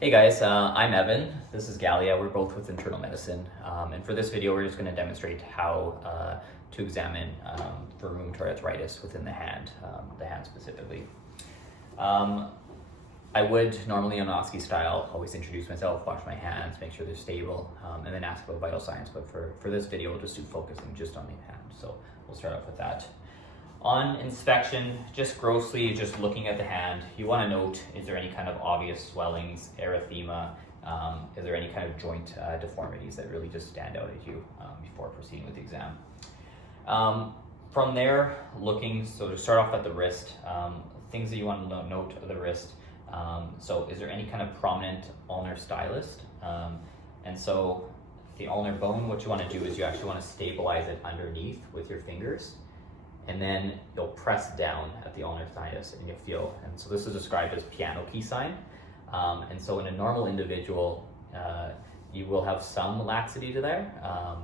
Hey guys, I'm Evan. This is Galia. We're both with internal medicine. And for this video, we're just going to demonstrate how to examine for rheumatoid arthritis within the hand specifically. I would normally on OSCE style always introduce myself, wash my hands, make sure they're stable, and then ask about vital signs. But for this video, we'll just do focusing just on the hand. So we'll start off with that. On inspection, just grossly, just looking at the hand, you want to note, is there any kind of obvious swellings, erythema, is there any kind of joint deformities that really just stand out at you before proceeding with the exam. From there, looking, so to start off at the wrist, things that you want to note of the wrist, so is there any kind of prominent ulnar stylus? And so the ulnar bone, what you want to do is you actually want to stabilize it underneath with your fingers. And then you'll press down at the ulnar stylus and you'll feel, and so this is described as piano key sign. And so in a normal individual, you will have some laxity to there,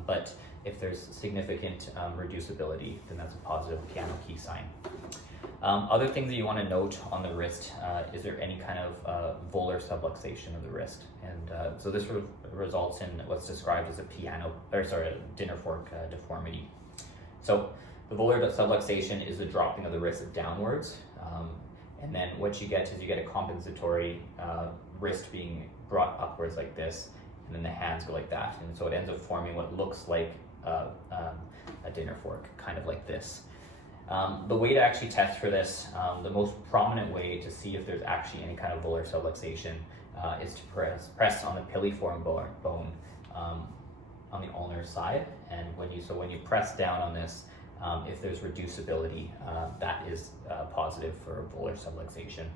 but if there's significant reducibility, then that's a positive piano key sign. Other things that you want to note on the wrist, is there any kind of volar subluxation of the wrist? And so this results in what's described as a dinner fork deformity. So the volar subluxation is the dropping of the wrist downwards, and then what you get is you get a compensatory wrist being brought upwards like this, and then the hands go like that, and so it ends up forming what looks like a dinner fork, kind of like this. The way to actually test for this, the most prominent way to see if there's actually any kind of volar subluxation is to press on the piliform bone on the ulnar side, and when you press down on this, if there's reducibility, that is positive for volar subluxation.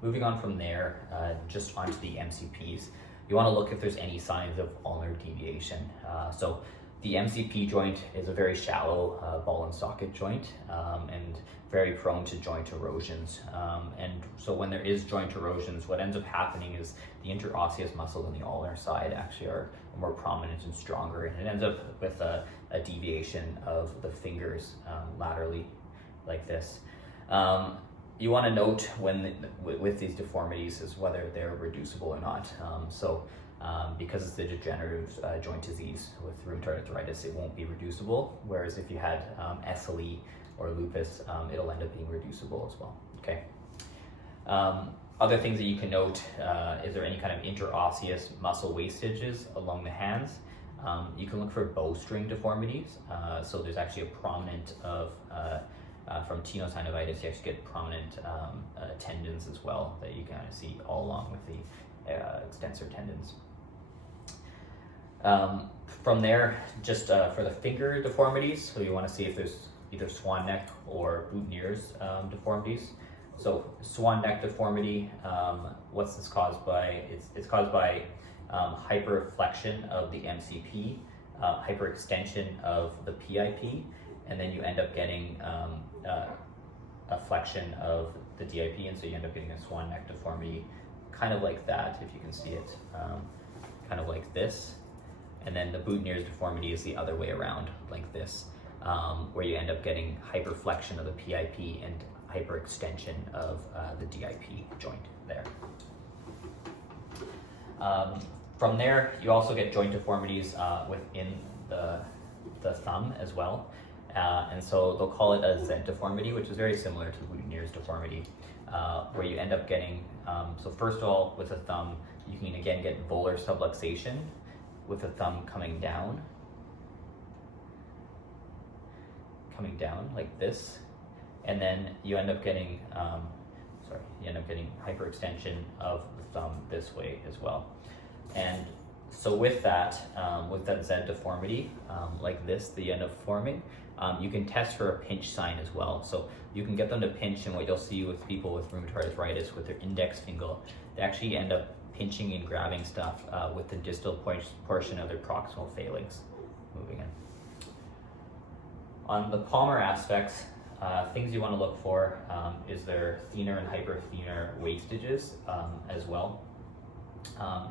Moving on from there, just onto the MCPs, you want to look if there's any signs of ulnar deviation. So the MCP joint is a very shallow ball and socket joint, and very prone to joint erosions. And so when there is joint erosions, what ends up happening is the interosseous muscle on the ulnar side actually are more prominent and stronger, and it ends up with a deviation of the fingers laterally like this. You want to note with these deformities is whether they're reducible or not. Because it's a degenerative joint disease with rheumatoid arthritis, it won't be reducible, whereas if you had SLE or lupus, it'll end up being reducible as well. Okay. Other things that you can note, is there any kind of interosseous muscle wastages along the hands? You can look for bowstring deformities. So there's actually a prominent of, from synovitis, you actually get prominent tendons as well that you kind of see all along with the extensor tendons. From there, just for the finger deformities, so you want to see if there's either swan-neck or Boutonnière's deformities. So swan-neck deformity, what's this caused by? It's caused by hyperflexion of the MCP, hyperextension of the PIP, and then you end up getting a flexion of the DIP, and so you end up getting a swan-neck deformity, kind of like that, if you can see it, kind of like this. And then the Boutonnière's deformity is the other way around, like this, where you end up getting hyperflexion of the PIP and hyperextension of the DIP joint there. From there, you also get joint deformities within the thumb as well. And so they'll call it a Z deformity, which is very similar to the Boutonnière's deformity, where you end up getting, so first of all, with the thumb, you can again get volar subluxation with the thumb coming down like this, and then you end up getting, hyperextension of the thumb this way as well. And so with that Z deformity, like this, that you end up forming, you can test for a pinch sign as well. So you can get them to pinch, and what you'll see with people with rheumatoid arthritis with their index finger, they actually end up pinching and grabbing stuff with the distal portion of their proximal phalanx. Moving in. On the palmar aspects, things you want to look for is there thenar and hyperthenar wastages as well.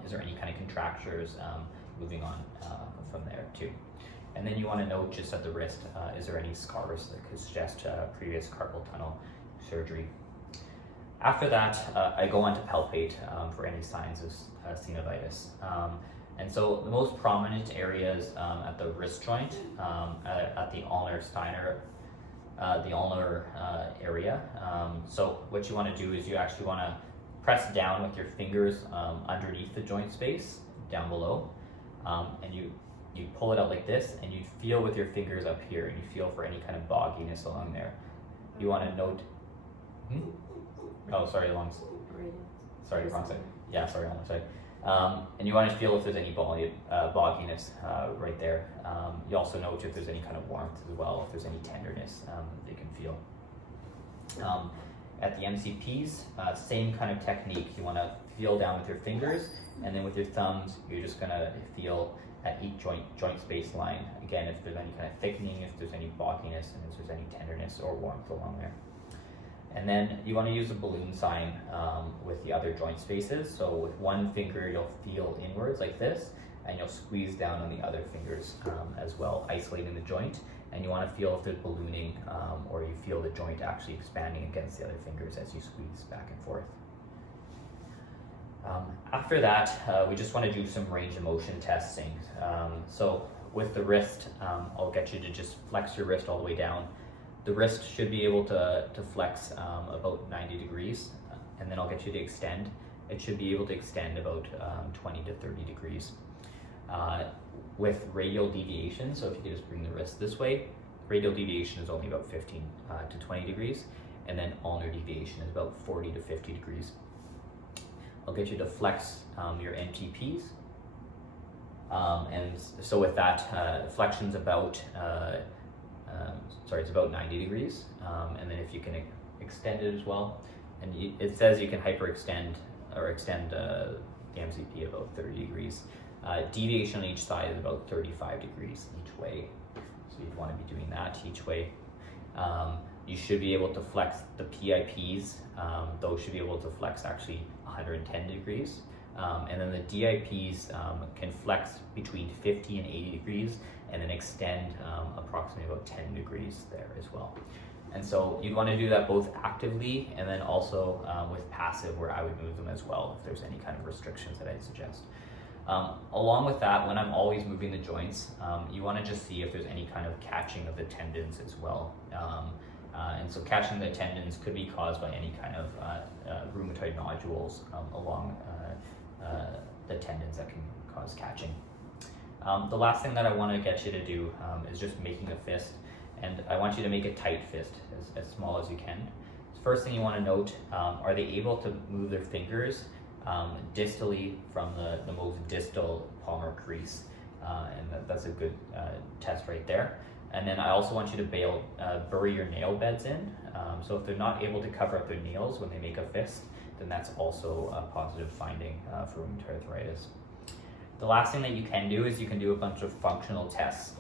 Is there any kind of contractures moving on from there too? And then you want to note just at the wrist, is there any scars that could suggest previous carpal tunnel surgery? After that, I go on to palpate for any signs of synovitis. And so the most prominent areas at the wrist joint, at the ulnar area. So what you want to do is you actually want to press down with your fingers underneath the joint space, down below, and you pull it out like this, and you feel with your fingers up here, and you feel for any kind of bogginess along there. You want to note. Oh, sorry, wrong side. Yeah, sorry, wrong side. And you want to feel if there's any bogginess right there. You also note if there's any kind of warmth as well, if there's any tenderness that you can feel. At the MCPs, same kind of technique. You want to feel down with your fingers, and then with your thumbs, you're just going to feel at each joint space line. Again, if there's any kind of thickening, if there's any bogginess, and if there's any tenderness or warmth along there. And then you want to use a balloon sign with the other joint spaces. So with one finger, you'll feel inwards like this, and you'll squeeze down on the other fingers as well, isolating the joint. And you want to feel if there's ballooning or you feel the joint actually expanding against the other fingers as you squeeze back and forth. After that, we just want to do some range of motion testing. So with the wrist, I'll get you to just flex your wrist all the way down. The wrist should be able to flex about 90 degrees, and then I'll get you to extend. It should be able to extend about 20 to 30 degrees. With radial deviation, so if you could just bring the wrist this way, radial deviation is only about 15 to 20 degrees, and then ulnar deviation is about 40 to 50 degrees. I'll get you to flex your NTPs, and so with that, flexion's about it's about 90 degrees, and then if you can extend it as well, and it says you can hyperextend or extend the MCP about 30 degrees. Deviation on each side is about 35 degrees each way, so you'd want to be doing that each way. You should be able to flex the PIPs, those should be able to flex actually 110 degrees. And then the DIPs can flex between 50 and 80 degrees, and then extend approximately about 10 degrees there as well. And so you'd want to do that both actively and then also with passive, where I would move them as well if there's any kind of restrictions that I'd suggest. Along with that, when I'm always moving the joints, you want to just see if there's any kind of catching of the tendons as well. And so catching the tendons could be caused by any kind of rheumatoid nodules along the tendons that can cause catching. The last thing that I want to get you to do is just making a fist, and I want you to make a tight fist, as small as you can. First thing you want to note, are they able to move their fingers distally from the most distal palmar crease, and that's a good test right there. And then I also want you to bury your nail beds in, so if they're not able to cover up their nails when they make a fist, then that's also a positive finding for rheumatoid arthritis. The last thing that you can do is you can do a bunch of functional tests.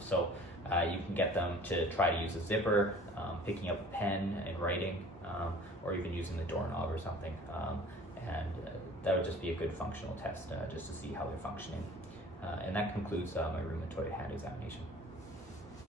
So you can get them to try to use a zipper, picking up a pen and writing, or even using the doorknob or something. And that would just be a good functional test just to see how they're functioning. And that concludes my rheumatoid hand examination.